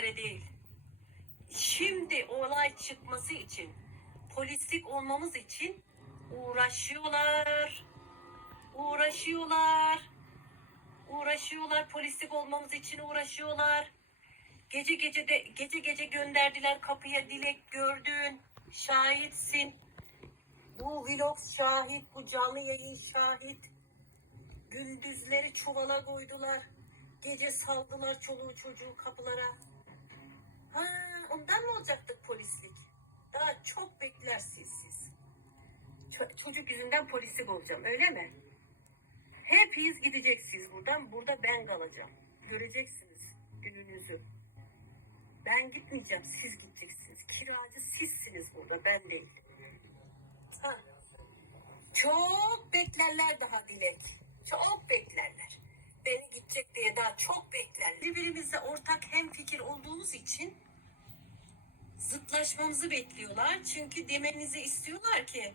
kere değil. Şimdi olay çıkması için, polislik olmamız için uğraşıyorlar. Uğraşıyorlar. Uğraşıyorlar polislik olmamız için uğraşıyorlar. Gece gece de gece gece gönderdiler kapıya dilek gördün. Şahitsin. Bu vlog şahit, bu canlı yayın şahit. Gündüzleri çuvala koydular. Gece saldılar çoluğu çocuğu kapılara. Ha, ondan mı olacaktık polislik? Daha çok beklersiniz siz. Ç- çocuk yüzünden polislik olacağım öyle mi? Hepiniz gideceksiniz buradan. Burada ben kalacağım. Göreceksiniz gününüzü. Ben gitmeyeceğim. Siz gideceksiniz. Kiracı sizsiniz burada. Ben değil. Ha. Çok beklerler daha Dilek. Çok beklerler. Beni gidecek diye çok beklerler. Birbirimizle ortak hem fikir olduğumuz için zıtlaşmamızı bekliyorlar. Çünkü demenizi istiyorlar ki